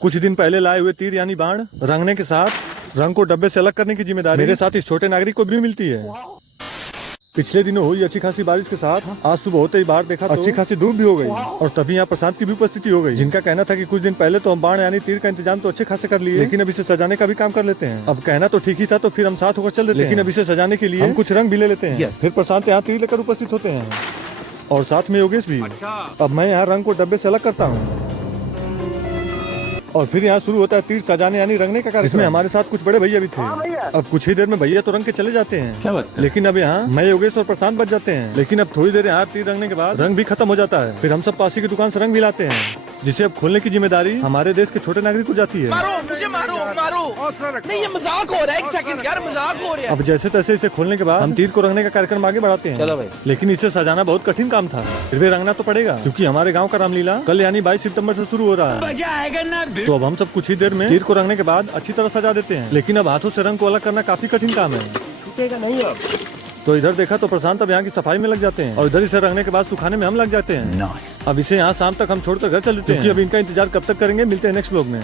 कुछ दिन पहले लाए हुए तीर यानी बाण रंगने के साथ रंग को डब्बे से अलग करने की जिम्मेदारी मेरे साथ इस छोटे नागरिक को भी मिलती है। पिछले दिनों हुई अच्छी खासी बारिश के साथ आज सुबह होते ही बाहर देखा तो अच्छी खासी धूप भी हो गई और तभी यहाँ प्रशांत की भी उपस्थिति हो गई, जिनका कहना था कि कुछ दिन पहले तो हम बाण यानी तीर का इंतजाम तो अच्छे खासे कर लिए, लेकिन अब इसे सजाने का भी काम कर लेते हैं। अब कहना तो ठीक ही था, तो फिर हम साथ होकर चल देते हैं, लेकिन अब इसे सजाने के लिए हम कुछ रंग भी ले लेते हैं। फिर प्रशांत यहाँ तीर लेकर उपस्थित होते हैं और साथ में योगेश भी। अब मैं यहाँ रंग को डब्बे से अलग करता हूँ और फिर यहाँ शुरू होता है तीर सजाने यानी रंगने का कार्यक्रम। इसमें हमारे साथ कुछ बड़े भैया भी थे। अब कुछ ही देर में भैया तो रंग के चले जाते हैं, क्या बात है? लेकिन अब यहाँ मैं योगेश और प्रशांत बच जाते हैं। लेकिन अब थोड़ी देर यहाँ तीर रंगने के बाद रंग भी खत्म हो जाता है। फिर हम सब पासी की दुकान से रंग भी लाते हैं, जिसे अब खोलने की जिम्मेदारी हमारे देश के छोटे नागरिक को जाती है। नहीं, ये मजाक हो रहा है। एक सेकंड यार, मजाक हो रहा है। अब जैसे तैसे इसे खोलने के बाद हम तीर को रंगने का कार्यक्रम आगे बढ़ाते हैं। चलो भाई। लेकिन इसे सजाना बहुत कठिन काम था, फिर भी रंगना तो पड़ेगा क्योंकि हमारे गांव का रामलीला कल यानी 22 सितंबर से शुरू हो रहा है। मजा आएगा ना। तो अब हम सब कुछ ही देर में तीर को रंगने के बाद अच्छी तरह सजा देते हैं, लेकिन अब हाथों से रंग को अलग करना काफी कठिन काम है। छूटेगा नहीं अब। तो इधर देखा तो प्रशांत अब यहाँ की सफाई में लग जाते हैं और इधर इसे रंगने के बाद सुखाने में हम लग जाते हैं। अब इसे यहाँ शाम तक हम छोड़कर घर चल देते हैं क्योंकि अब इनका इंतजार कब तक करेंगे। मिलते हैं नेक्स्ट ब्लॉग में।